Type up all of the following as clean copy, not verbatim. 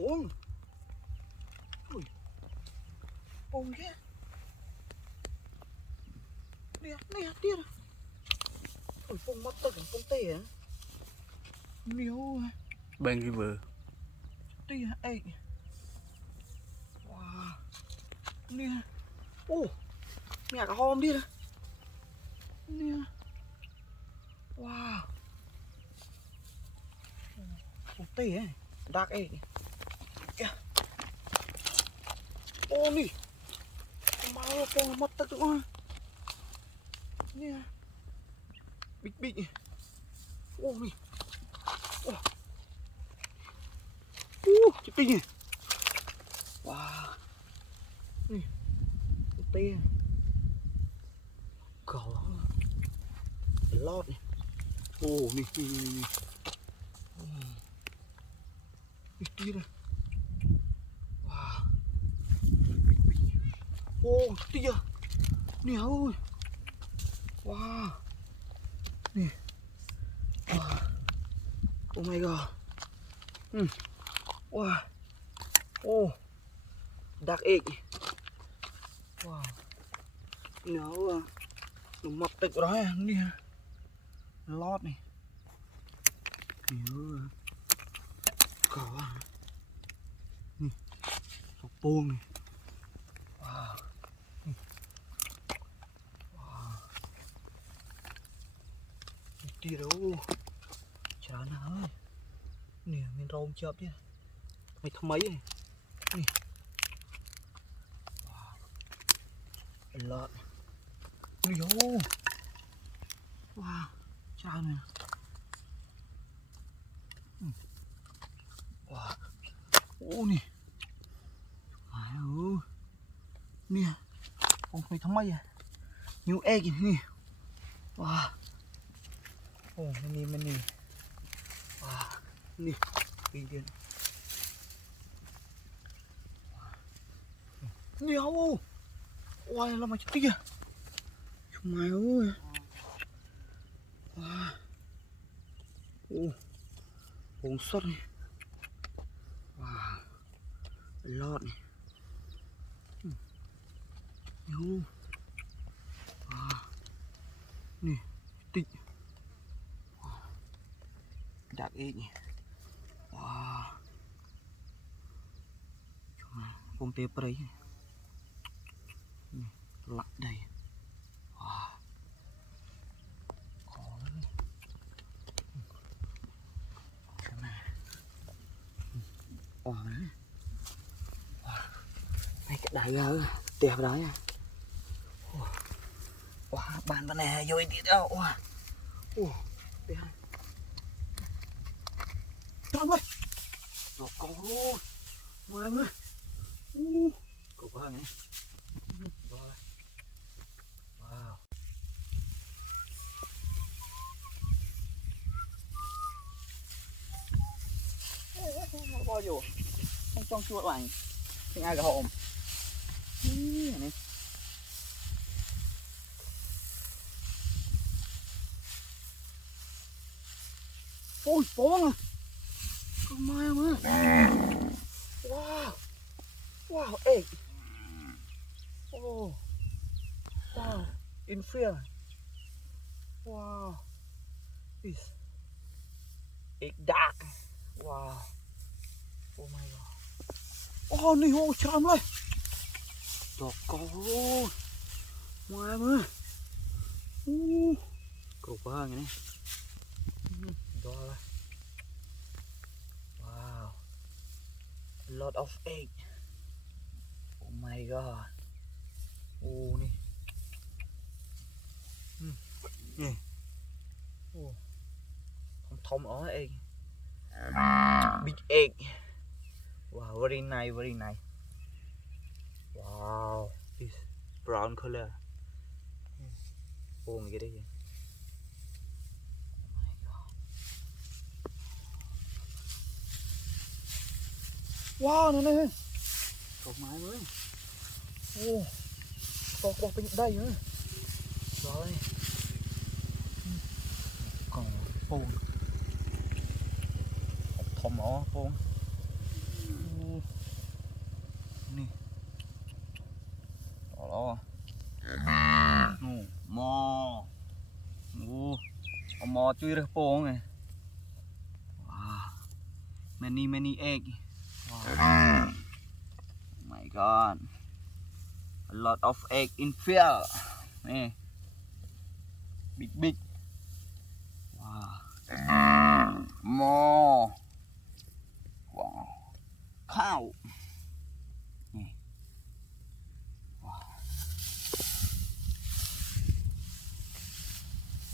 xuống. Ui. Ôi ghê. Nè, tiếc. Ôi, phong mất tất cả phong tê hả? Nhiều. Bên river. Tê hả? Ê. Wow. Nè. Ô. Mẹ cả hôm đi nè. Nè. Wow. Phong tê ấy. Dark egg. Kìa. Ô nè. Mau phong mất tất cả. Nè. Big. Ô nè. Ô. Chị Tinh này. Wow. Nè. Tê. Cầu lót này. Ô nè. Đi tí này. Wow. Ô tí à. Nè ơi. Wow. Nè. Wow. Oh my god. Wow. Oh. Dark egg. Wow. Nó mập tịch đó nè. Lót này. Nhiều cỏ nè. Sọc buông này. Wow. Wow. Đi đâu. Chả nào ơi. Nè mình rôm chợp chứ. Mày thầm mấy này. Nè. Wow. Lợn. Ui dồi. Wow. Chả nè. Wow. Ô nè. Mày ơi. Nè. Ông mày thầm mấy à. Nhiều egg nè. Wow. Ô mini. Wow. Nè. Đi đi. Nhiều. Ôi là mày chết kìa. Mày ơi. Wow. Ô. Bông sốt này. Wow. Lọt này. Nhiều. Wow. Nè. Tịnh. Wow. Đặc egg nhỉ. Wow. Bông tê prey. Lặng đầy. Wow. Có lắm. Cái này. Wow đấy. Wow. Này cái đáy đẹp đấy à. Wow. Bàn bên này vô đi đâu. Wow. Đẹp. Trời ơi. Rồi con luôn. Wow ơi. Cục hơn này. Rồi. Wow. Nó bao nhiêu? Không trong chuột ảnh. Thì ai cả hộm. Này. Ôi, bóng à. Con mai mà. Wow. Wow, egg. Oh. Wow. In fear. Wow. This egg dark. Wow. Oh my god. Oh, này hồ chạm lên. Trời ơi. Ngoài mà. Cục quá này. Rồi. Wow. A lot of egg. Oh my god. Nè. Nè. Thông ở egg. Big egg. Wow, very nice. Wow, this brown color. Cái đây. Oh my god. Wow, này. Cột mái mới. Có bên đây nữa. Rồi. Còn phun. Thông ở phun. đó mò mò chui được bông này wow. many egg wow. Oh my god, a lot of egg in field nè, big wow. Mò wow. Cow nè. Wow.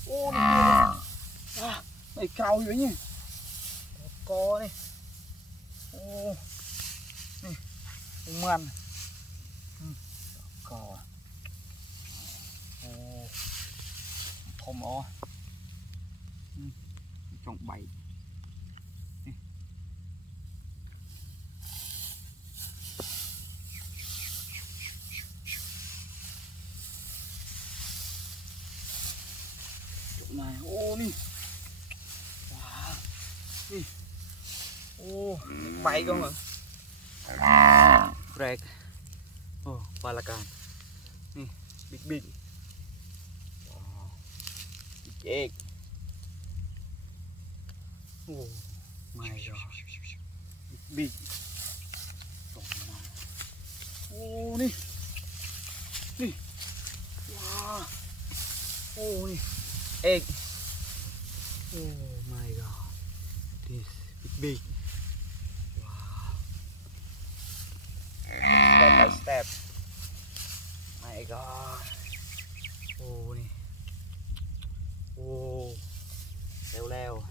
Ô này này cao dữ nhỉ, co này, ô này man co ô thơm ó trong bầy này ô đi wow. Đi ô bay con hả rẹt ô palakan nè big wow. Big egg oh my god big ô đi wow ô đi egg oh my god this big wow step by step my god oh nè oh leo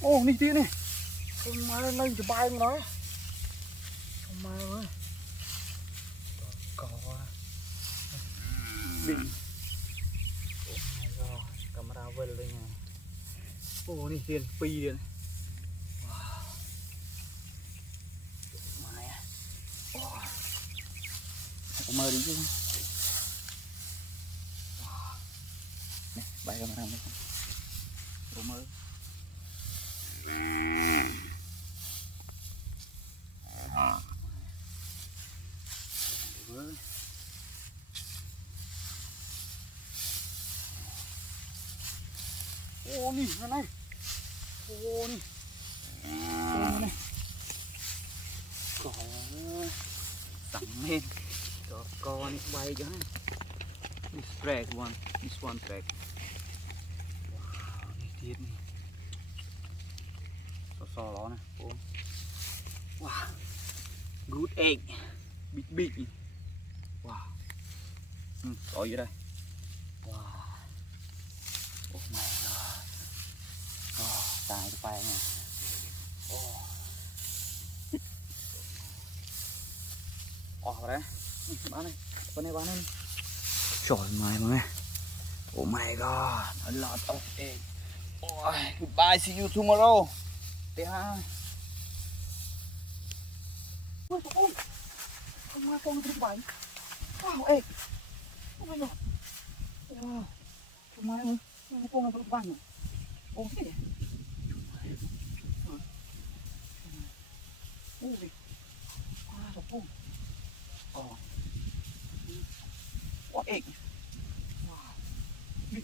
oh nè tí nè con má lên cho bay nó con má ơi có big oh my god camera vân lên nè oh nè tiền pi điện wow mai có mơ đi chứ wow. Nè bay camera lên có mơ ô nè nó này ô nè này có tặng lên có con bay cho this drag one this one drag wow này tiết này so nó nè ô wow good egg big wow có gì đây wow oh my god tài cái tay nè vào đấy bán này con này trời mày mà nghe oh my god a lot of egg oh, goodbye see you tomorrow thế ha ôi con ma con cái bánh wow egg oh my god wow con ma ơi con cái bánh ôi cái ôi oh oh what egg wow big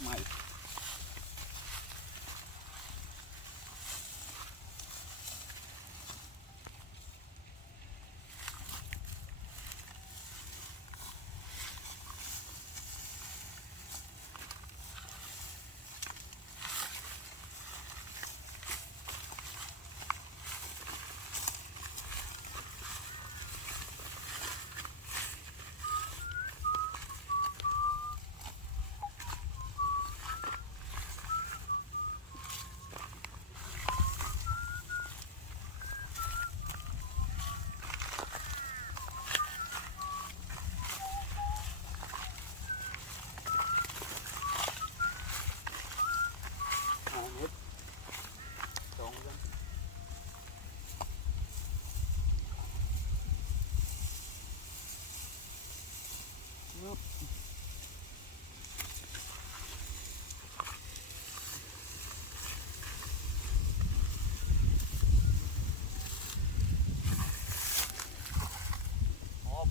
mày lót.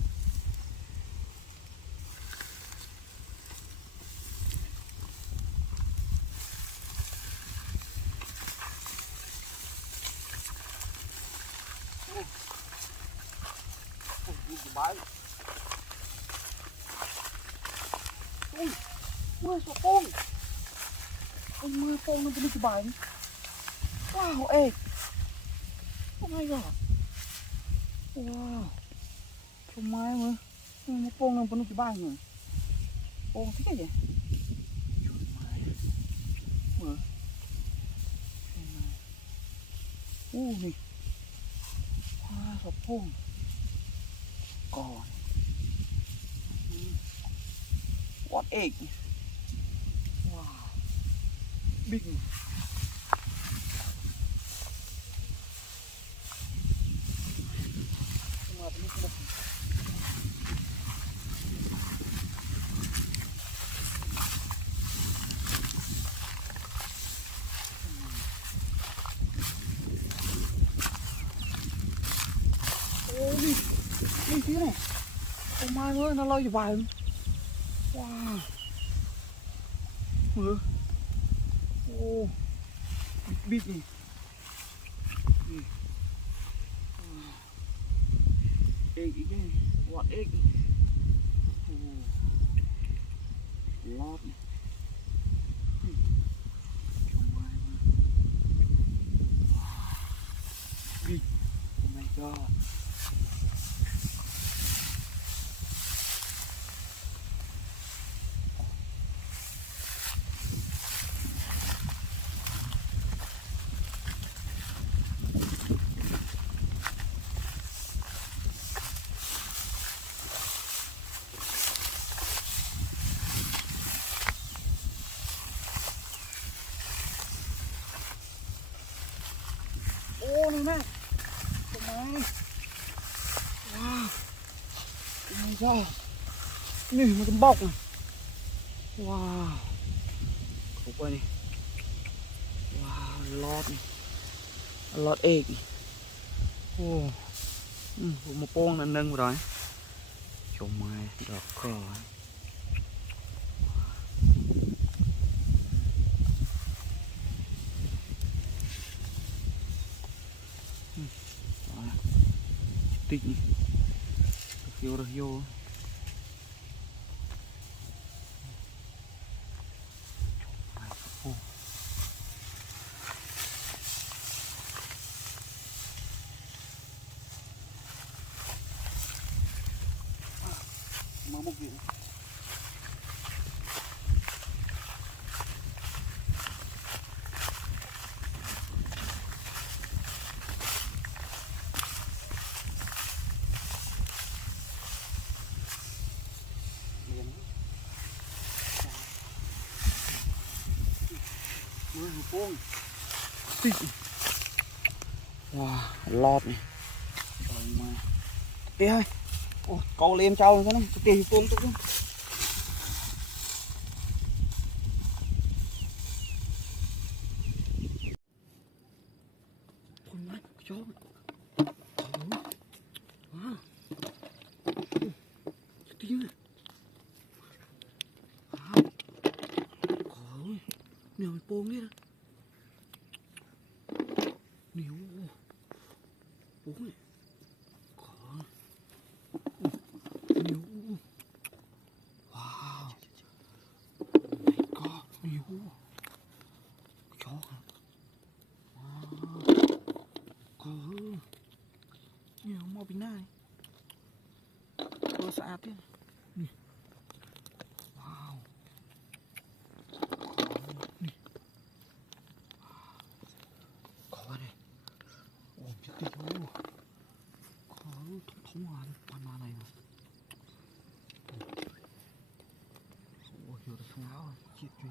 Bye. Mưa số con. Mưa con nó đi bài. Wow, ê. Oh my god. Wow. Trông mai mưa. Mưa con nó đi bài nhỉ. Con thích cái gì? Mưa. Nè. Wow, số con. Còn. What egg? Wow, big one. Đi phía này. Con mai ơi, nó lôi vài. Wow. Mưa. Ô. Bịt này. Egg again. What egg? Oh. Lót này. Bịt. Oh my god. Ô này mẹ. Trời ơi. Wow. Oh my god. Này một cái bọc này. Wow. Khổ quá này. Wow, lót này. Lót egg. Ô. Một con là nâng rồi. Trời mày, đọt cò. Tích nhỉ. Được vô. Mở một chuyện. Mưa một con. Tích. Wow, lọt này. Trời mà. Tê ơi. Ôi, câu lên trâu thế này, tê con tức lắm. Con mắt chó. Wow. Tiếng này. Wow. Ôi, nhiều mày bông đi đó. Nhiều. Bông này. Nhiều. Wow. Oh my god, nhiều. Chó hả? Wow. Nhiều mau bình này. Tôi sạch thế. Wow. Có này. Ôi chết tiệt luôn. Có thống hòa pan này nè. Ôi giờ được áo rồi, chết chưa.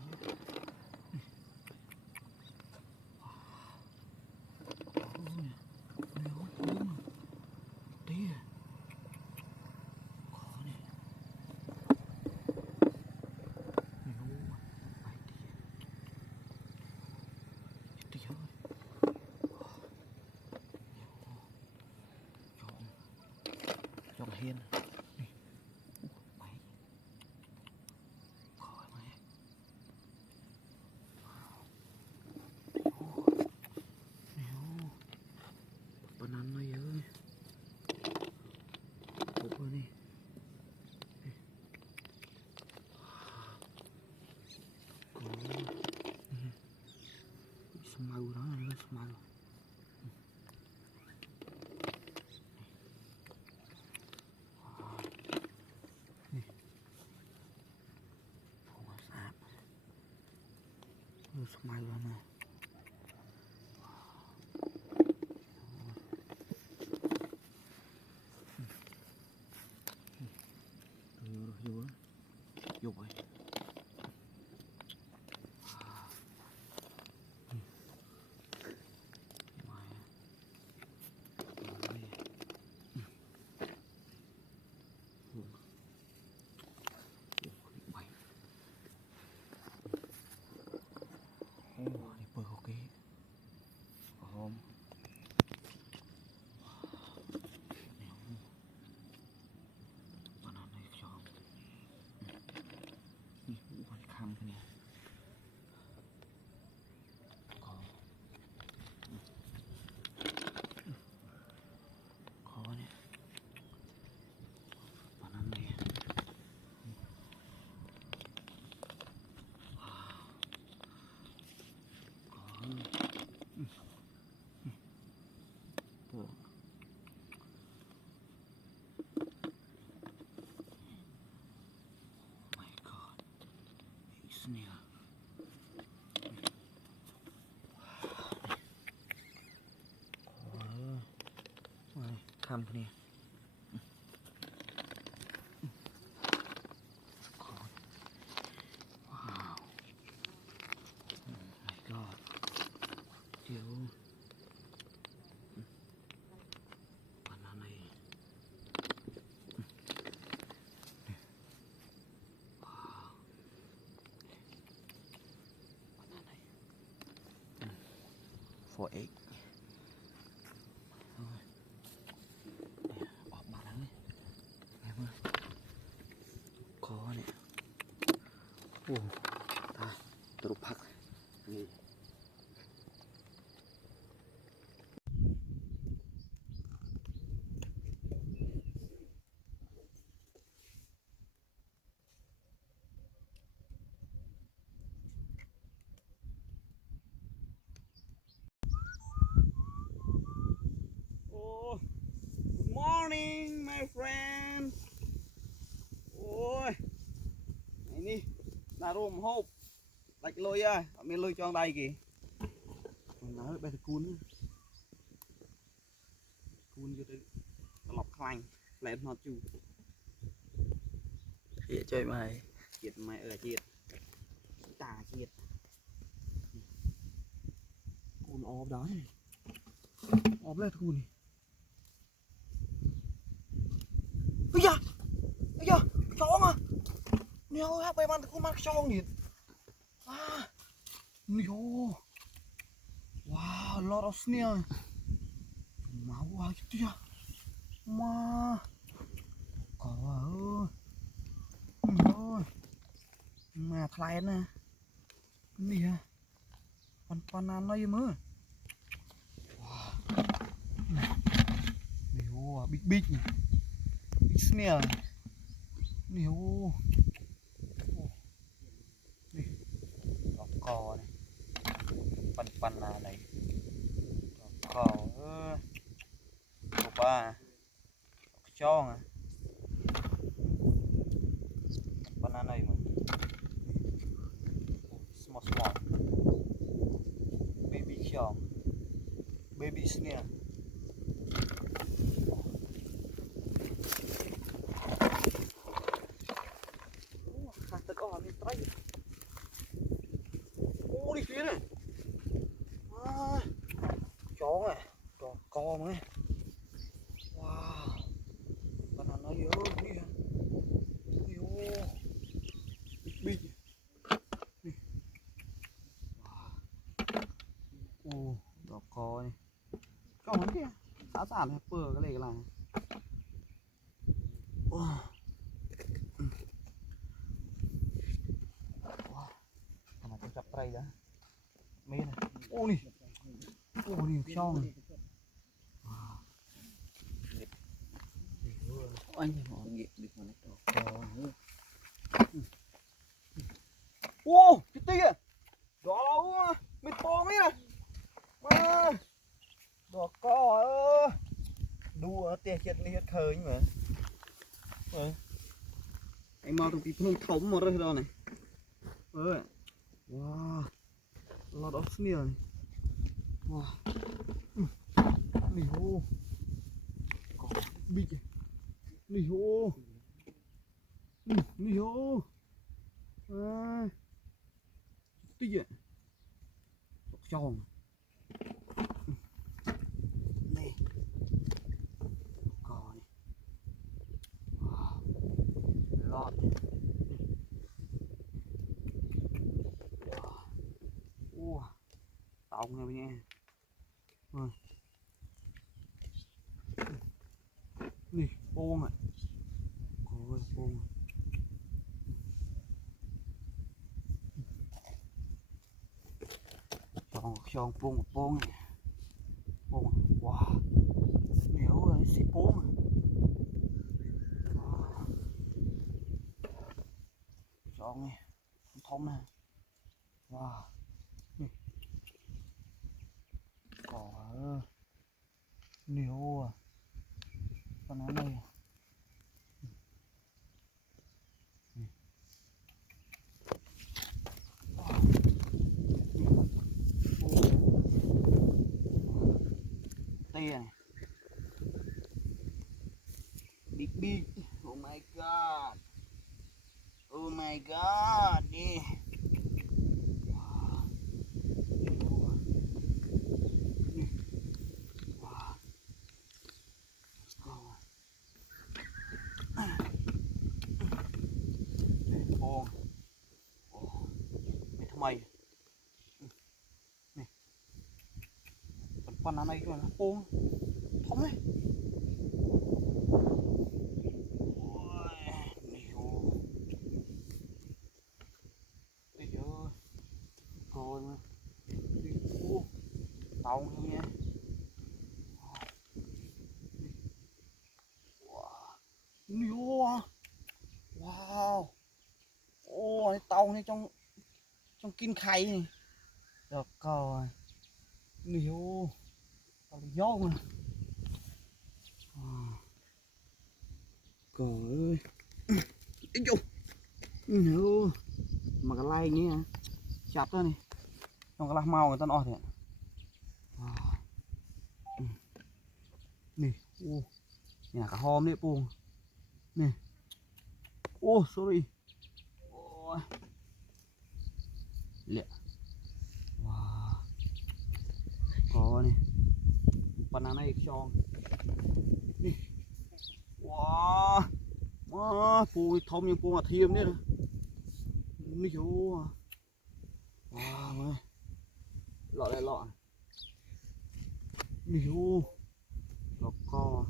smile này. Vô vậy. Đi bơi ok. Hôm này choวันคำเนี่ยขอเนี่ยวันนั้นเนี่ยเนี่ยคำเนี่ยว้าวmy god เดี๋ยววันนั้นเลยfor egg ออกมาแล้วนี่ไงมั้งคอเนี่ยโอ้ตายตรุพักนี่ Oh, good morning, my friend. Ôi, này đi, là rùm hộp, lạch lôi à, mình lôi cho đây kì. Mình nói bây giờ cún vô đây, lọc khanh, lẹn nó chu. Chị chơi mày. Chiết mày ở chiết, tà chiết. Cún ốp đó này, ốp lên cún này. Ây da, chó à, neo ha, bay ban cún mắt chó nhỉ, à, neo, wow, lot of snail, máu quá chứ ya, ma, có ơi, mà thay nè, cái gì à, pan ăn nó gì mơ, wow, neo, big nhỉ. Snail nhiều này đỏ cò này pan này đỏ cò đỏ ba cho à pan này mà small baby snail đi phía này à, chó này đỏ co mới wow con nào nó yếu đi yếu big đi wow đỏ co này con hắn kia xả xả này bừa cái này cái này wow con nào chặt tay đó mấy này ô nè cho này anh họ nghiệp được mà nó ô cái tia đó đâu mệt to mấy này mà đỏ co đua tia chết đi hết khơi mà anh mau tụi phun thống một rồi đó này wow lọt ốc snia này. Wow. Nì hô. Có bịch này. Nì hô. Nì hô. À. Tích vậy. Tròn. Nè. Có này. Wow. Lọt. Wow. Tông nha nha. Rồi. Nè, buông ạ. Ôi, buông. Tròn buông này. Buông. Wow. Nếu là xí buông à. Wow. Tròn này. Thông nè. Wow. Nè. Có. Nếu à. Con nó này. Tia này. Big. Oh my god. Oh my god. Đi. Wow. Wow. Let's go. Buông. Màyทำไม nè con này mà nó buông thống đấy. Ôi, nhiều. Bây giờ coi mà tàu nha. Wow. Nhiều à. Wow. Ôi tàu này trong kinh khay này. Được rồi. Nhiều. Tàu gió mà. Trời ơi. Ý chung. Nhiều. Mà cái lai nhé. Chặt ra này. Trong cái lá mau người ta nói thế. Nè. Ô. Nhà cả hôm đấy buông. Nè. Ô sorry. Ôi. Lẹ. Wow. Có này. Banana này cho. Nè. Wow. Wow. Buông thông như buông ở thiêm đấy. Nè. Wow. Wow. Lọ đây lọ. Nè. Lọ co.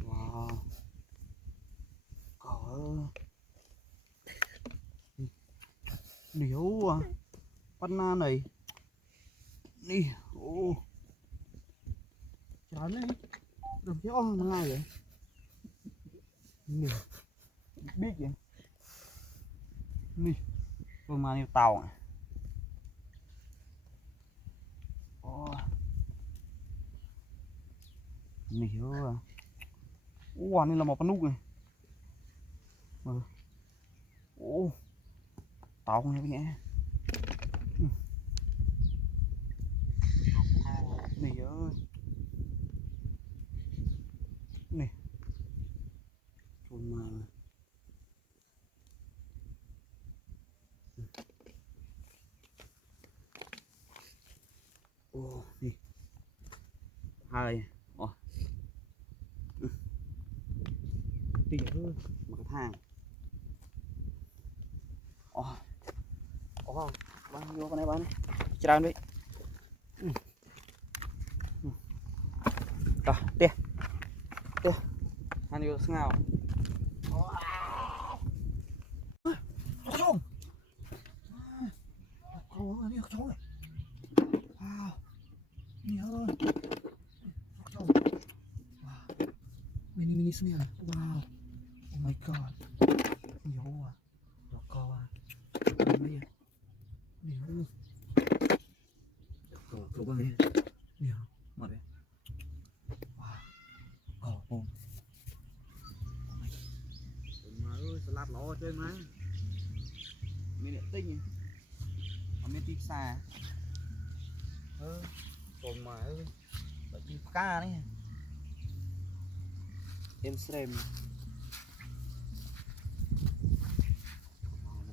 Wow. Có. Níu à. Banana này. Nè. Ô. Chán đấy. Đừng cái ong nó ngay vậy. Nè. Biết vậy. Nè. Tôi mang yêu tàu này. Níu à. Ủa này là một con nút này. Ủa. Tàu này với nghe. Nè ơi. Nè. Còn mà. Ồ, nè. Hai. Ồ. Tỉ ơi. Một cái thang. Ồ. Ồ. Bán vô con này bán này. Chào đi. Rồi, đi. Đi. Ăn vô ngào. Không. Không, đi không. Wow. Nhiều ơi. Không. Wow. Mini smear. Wow. Oh my god. Nhiều à. Đó co à. Nhiều. Nhiều. Có con này. Nhiều. Một đấy. Wow. Không. Má ơi, salad lỏ trên má. miền tinh ở miền tây xa rồi mà ở đi ca đấy em xem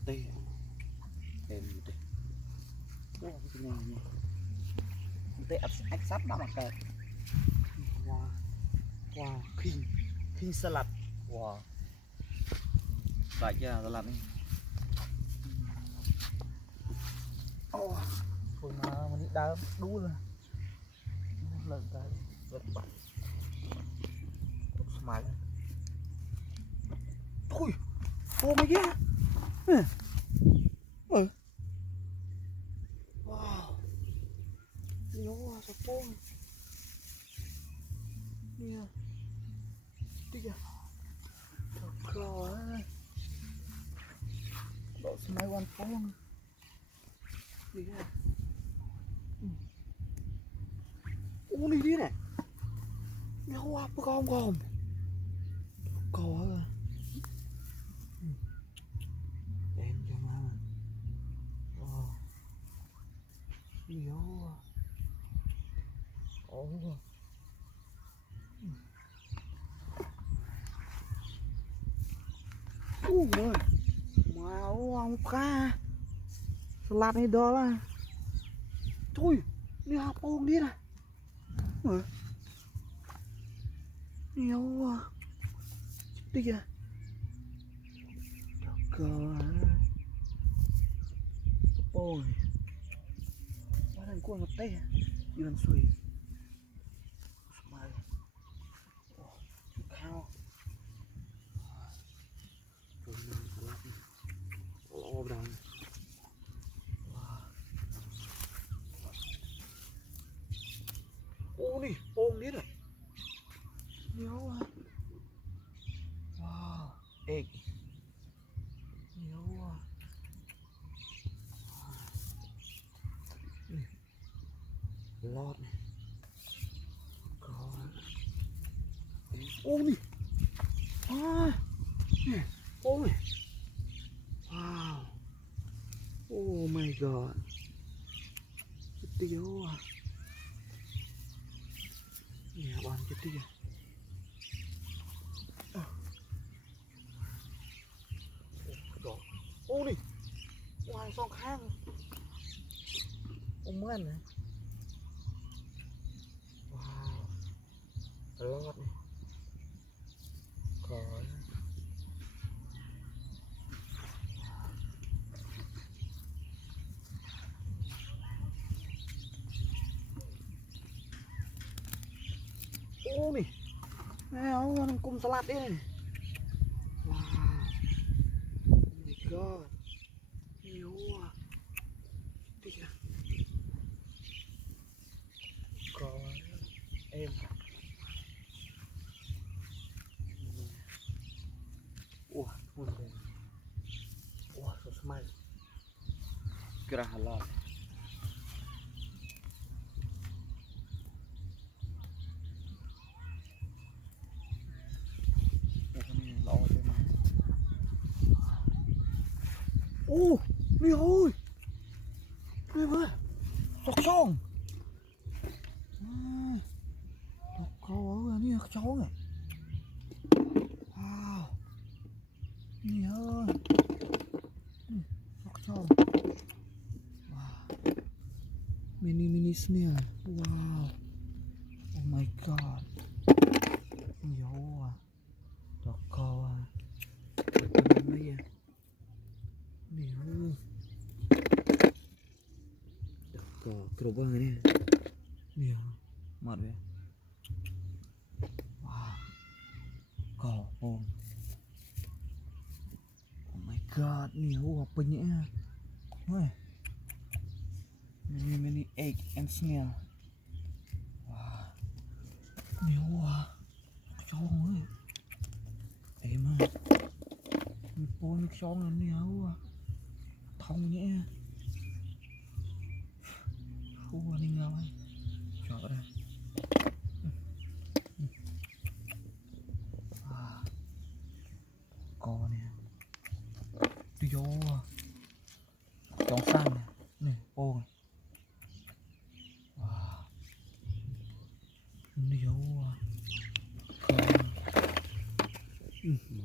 tê em tê wow cái này nha tê ách sắp đó mà kẹt wow wow king salad wow đại chưa salad này oh thôi mà mình đá đu rồi lần cái rất bận smile thôi oh my god wow nhớ sao phong nè đi kìa trời độ smile one phong đi kìa ô này đi này nhau apa con cò à em cho má nhiều ồ ôi mau ông ca salad này đó là thôi đi học ôn đi này nhiều đi kìa cờ ôi quá thành cuồng một tay đi bằng suy smile khao rồi mình salad ôm đằng ô đi ôm đi rồi nhiều à wow egg nhiều à lót này có ô đi nè ô này wow oh my god tiêu à nè bạn cái tiêu ô đi ngoài song khang ông mới này wow lót này có ô này nè ông cùng salad đi này wow oh my god nhiều à đi kìa có em ủa buồn buồn ủa số smile kira halal ô đi ơi đi ơi sọc xong sọc câu ở đây cháu này wow đi ơi sọc xong wow mini snail wow oh my god nhiều à sọc câu à bây giờ nhiều kerubah ini iya mar ya wah oh my god nhiều apanya wah mini egg and snail wah nhiều à chong ấy em à mình phun chong là nhiều à thông nhé khu anh ngao ấy chọn đây con nè đi vô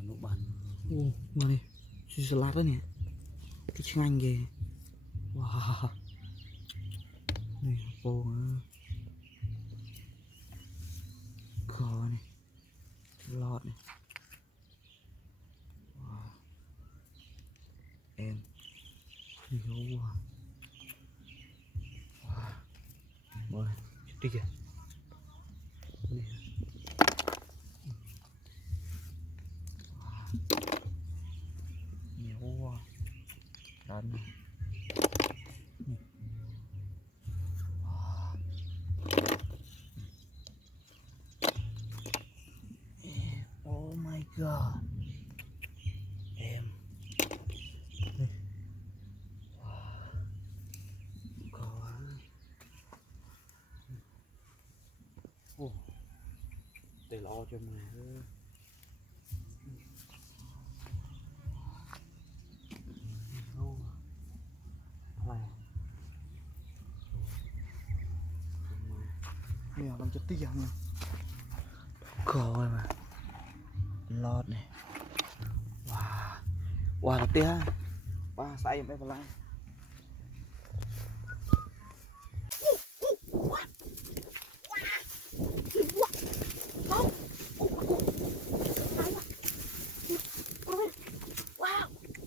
nó bắn. Ô, mà này, xì salad đó nè. Cái chanh kìa. Wow. Này, bồ nữa. Cò này. Lọt này. Wow. Em. Nhiều quá. Wow. Rồi, đi kìa. Nè. Nhiều quá. Rắn này. Oh my god. Em. Có. Ô. Để lo cho mày ơi. Nè, làm cho tiền nè. Coi mà. Lọt này. Wow. Wow là tia. Wow, sai em phải lại.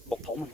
Bột thổ mình.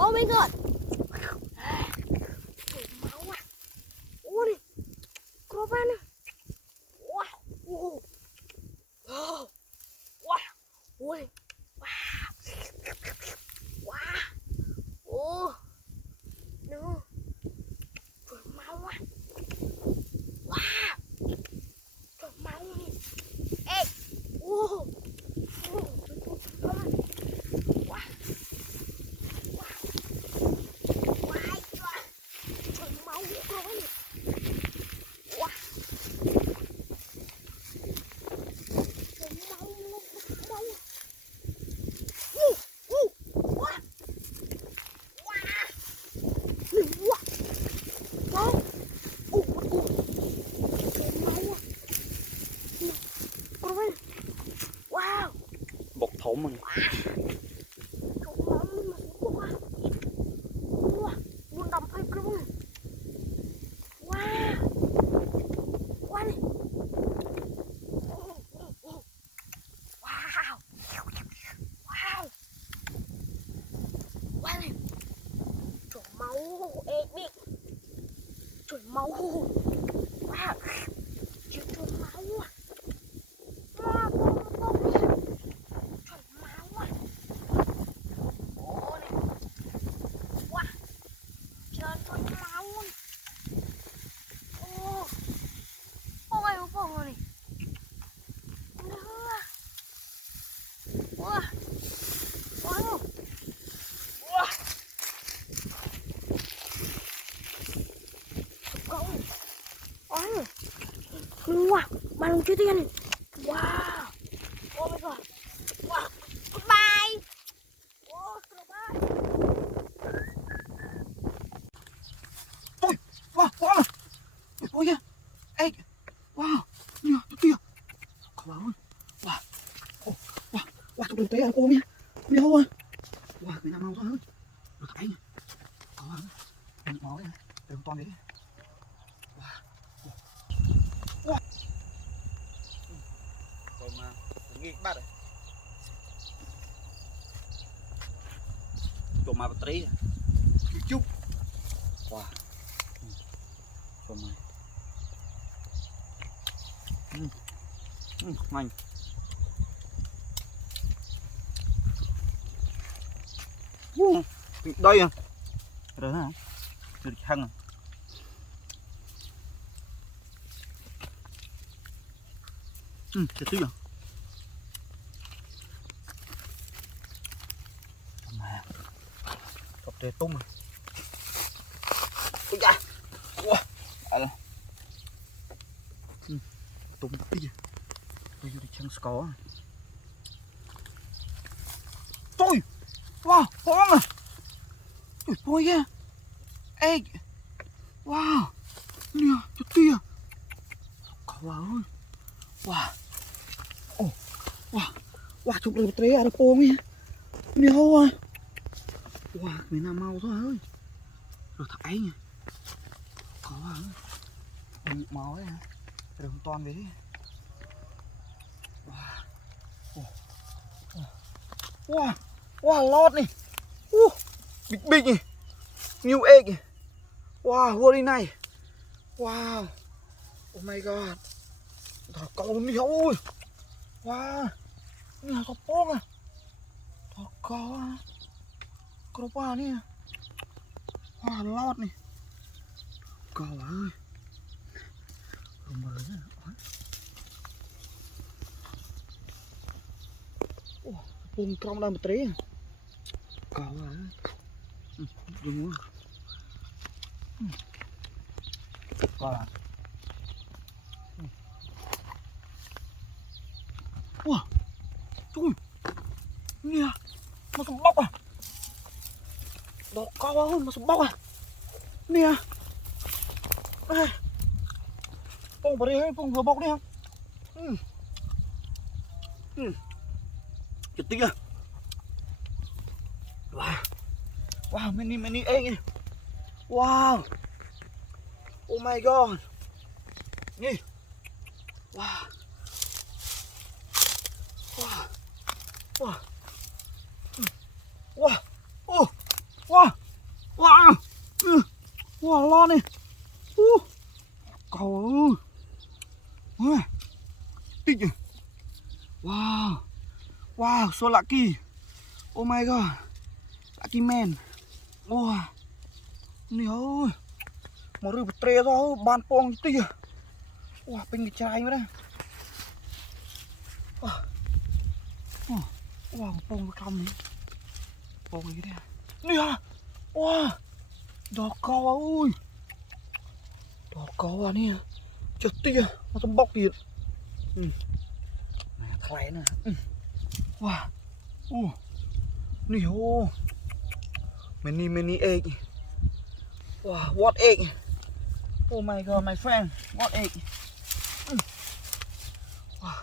Oh my god. Máu à. Ủa đi. Có ba nè. Wow. Wow. Wow. Ui. Wow. Wow. Ồ. Nó. Trời máu à. Wow. Trời máu nè. Ê. Wow. Bột thổ mình. Trời máu. Wow. Trời máu à. Wow, trời máu à. Ồ này. Wow. Trời máu à. Ồ. Bông này. Nữa. Wow. Wow, chưa tiên. Wow. Oh my god. Wow. Goodbye. Oh, goodbye. Wow, wow. Ôi kìa. Ê. Wow. Nè, kìa. Cậu ơi. Wow. Wow. Wow, chụp được tế à cô nha. Đi đâu rồi? Wow, người nào mau thôi ơi. Được thấy nè. Cậu ơi. Đừng máu nha. Đừng toàn đấy. Wow. Wow. Cậu mà nghi bắt rồi. Cậu mà bắt trí à. Chút. Wow. Cậu mà. Nhanh. Đây à. Rồi hả? Được hăng à. Chết tí à. Mà. Cặp tê tung à. Ôi da. Wow. Ala. Tung tí à. Bây giờ đi chăng có à. Tôi. Wow, hoang à. Ôi bôi kìa. Ê. Wow. Nè, chút tia. Cậu ơi. Wow. Ồ. Wow. Wow, chụp được tre ở bông nha. Nè hô à. Wow, người nào mau thôi ơi. Rồi thật ấy nha. Cậu ơi. Đừng máu đấy hả. Đừng toàn về đi. Wow. Wow. Wow, lót này. Big big này. New egg. Wow, very nice. Wow. Oh my god. Thỏ câu đi ôi. Wow. Nè thỏ bông à. Thỏ câu à. Câu qua nè. Wow, lót này. Câu ơi. Không mơ nữa. Bông trong đây một tí. Câu à. Đúng không? Câu à. Wow. Trời. Nè. Nó sầm bóc à. Đó câu ơi, nó sầm bóc à. Nè. Ê. Bông vào đây, bông vừa bóc đi không? Chết tí à. Wow. Wow, many egg. Wow. Oh my god. Nè. Wow. Wow. Wow. Wow. Oh. Wow. Wow. Wow, lo này. Cậu ơi. Tích rồi. Wow. Wow, so lucky. Oh my god. Lucky man. Wow. Nè ơi. Một rư bật tre ra ban pong tí à. Wow, bên cái chai nữa đây. Wow, pong cái cong này. Pong cái đây. Nè. Wow. Đỏ câu ơi. Đỏ câu à nè. Chết tí à. Nó tấm bóc tiền. Này thay nữa. Wow. Nè ô. Many egg. Wow, what egg? Oh my god, my friend. What egg? Wow.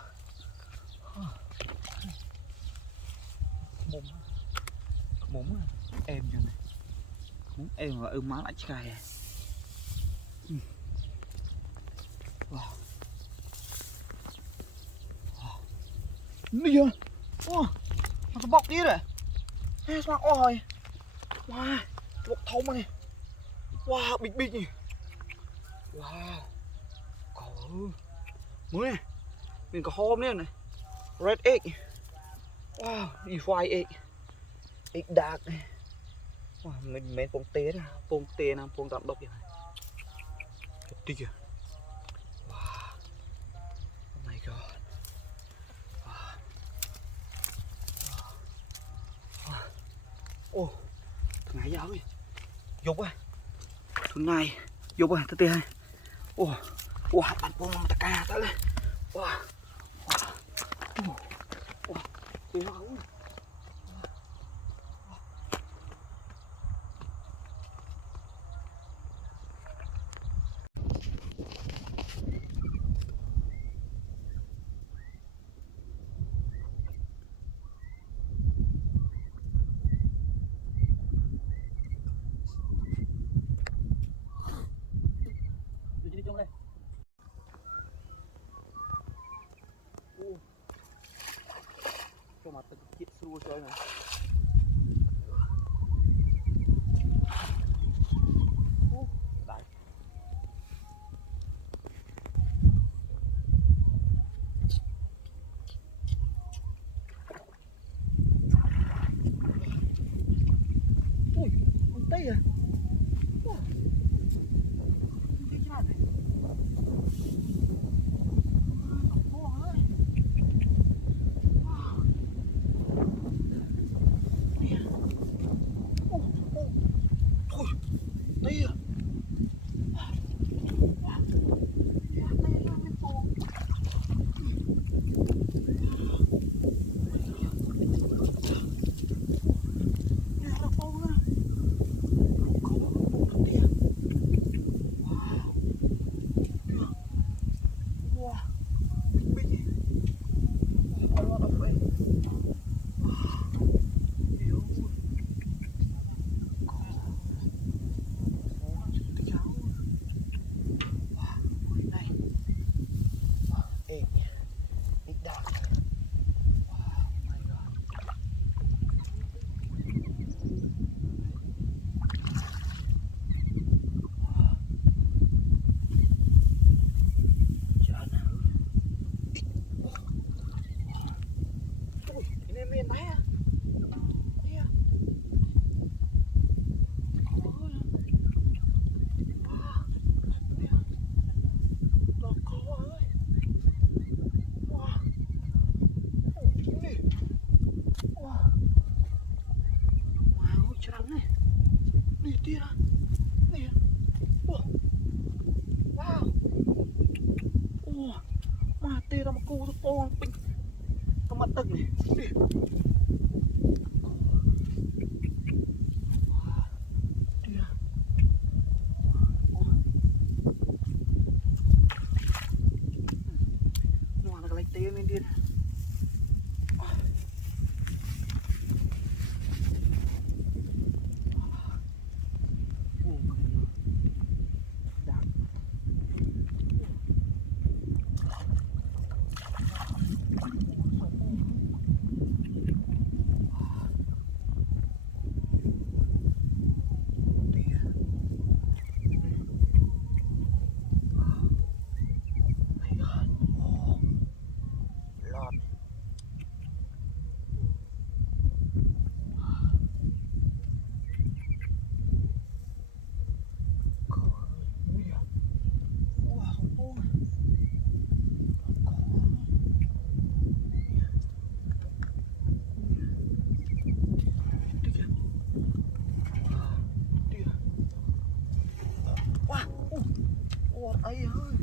Mồm em cho này. Muốn em và má lại cay. Wow. Wow. Nè. Wow. Nó có bọc đi rồi. Ê, sao ôi. Wow. Bọc thông mà nè. Wow, big nhỉ. Wow. Cậu ơi. Mới nè. Mình có hôm nè này. Red egg. Wow, white egg. Egg dark này. Wow, mình pông tê đó. Pông tê nè, pông tạm độc vậy này. Chết tí kìa. Wow. Oh my god. Wow. Wow. Thằng này giáo đi. Dục á. Thằng này. Dục á, tê tê. Wow. Wow, bạn pông ta ca tới lên. Wow. Wow. Kìa nó không. Đi trong đây. Cho mặt tôi chết xua chơi này. Đấy. Ui, con tây à. Wow. Cái này này. Mati sama ku tuh pohon pink teman teg nih. Dia. Mau anak lagi teh main dia. Ấy ơi,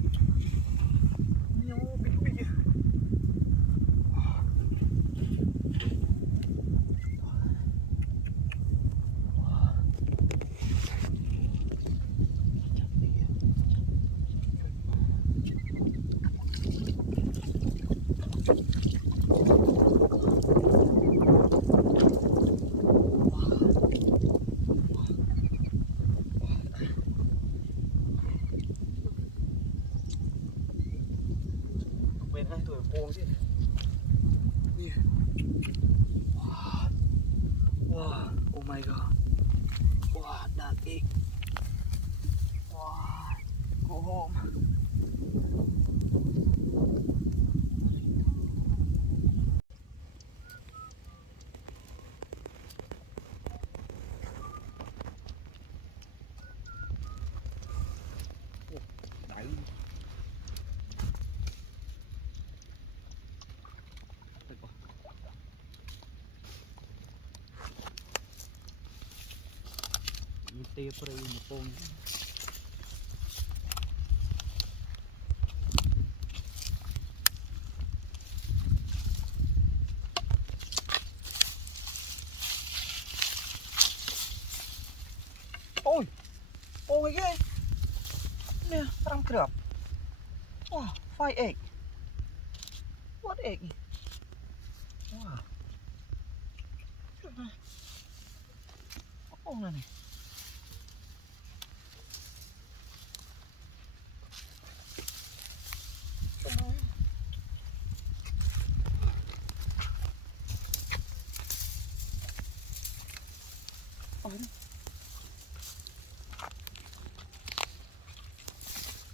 nhau bị kìa. Hai tuổi buông chứ. Wow. Wow. Oh my god. Wow, that big. Wow. Go home. Đấy. Tê por aí no pão. pong ấy ghê. Nè, răng crập. Wow, 5 egg. What egg? Wow. Ô này này.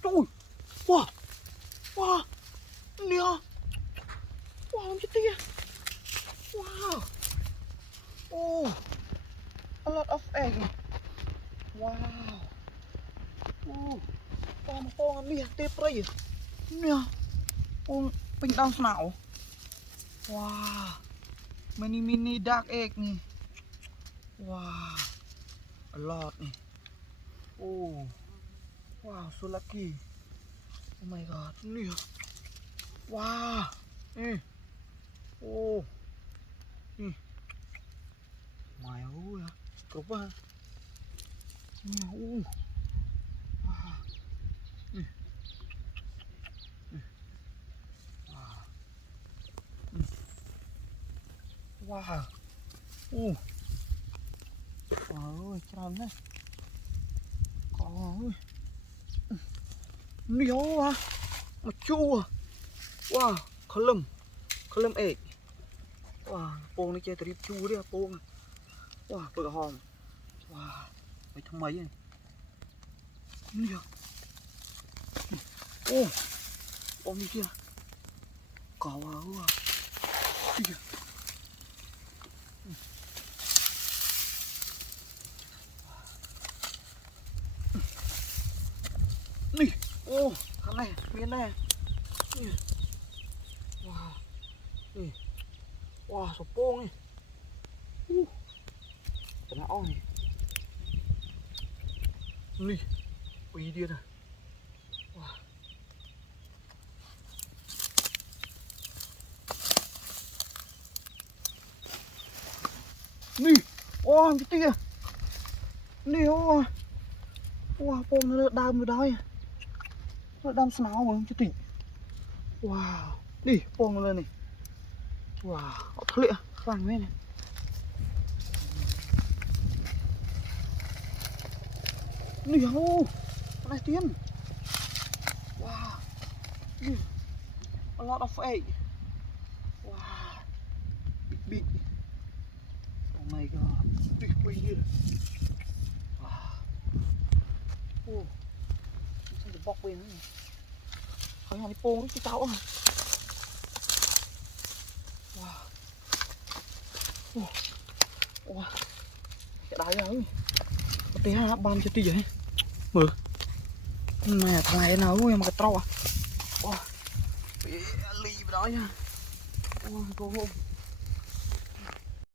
Trời, wow, wow, nè, wow, chết tia, wow, oh, a lot of egg, wow, oh, một con nè, tê prey, nè, con pin đau sạo, wow, mini dark egg nè, wow, a lot nè, oh. Wow, so lucky. Oh my god. Nè. Wow. Oh. Mày ơi. Cục quá. Wow. Wow. Wow. Trời ơi, tròn đấy. Trời ơi. Nhiều à. Mà chua. Wow, column egg. Wow, pong này chơi trip chua đấy pong. Wow, bự hòm. Wow, mấy thằng mấy này. Nhiều. Ô, pong đi kia. Có wow. Kìa. Nè, ô, thằng này, miếng này. Nè. Wow. Nè. Wow, số pong này. Cái nào này. Nè. Ui điên à. Wow. Nè. Wow, cái tia. Nè, wow. Wow, pong nó đau rồi đấy. Nó đâm sáo mà chứ tỉnh. Wow, đi pong nó lên này. Wow, họ thật lịa, vàng lên này. Nè, ô, con này tiên. Wow, a lot of egg. Wow, big. Oh my god, big here. Wow, oh, sao được bọc bên này. Hỏi hàng đi pong cái cháu à. Wow. Wow. Cái đáy rồi. Có tí ha, ban cho tí vậy. Mơ. Mẹ thằng này nào mà cái trâu à. Wow. Bị lì vào đó nha. Wow, cô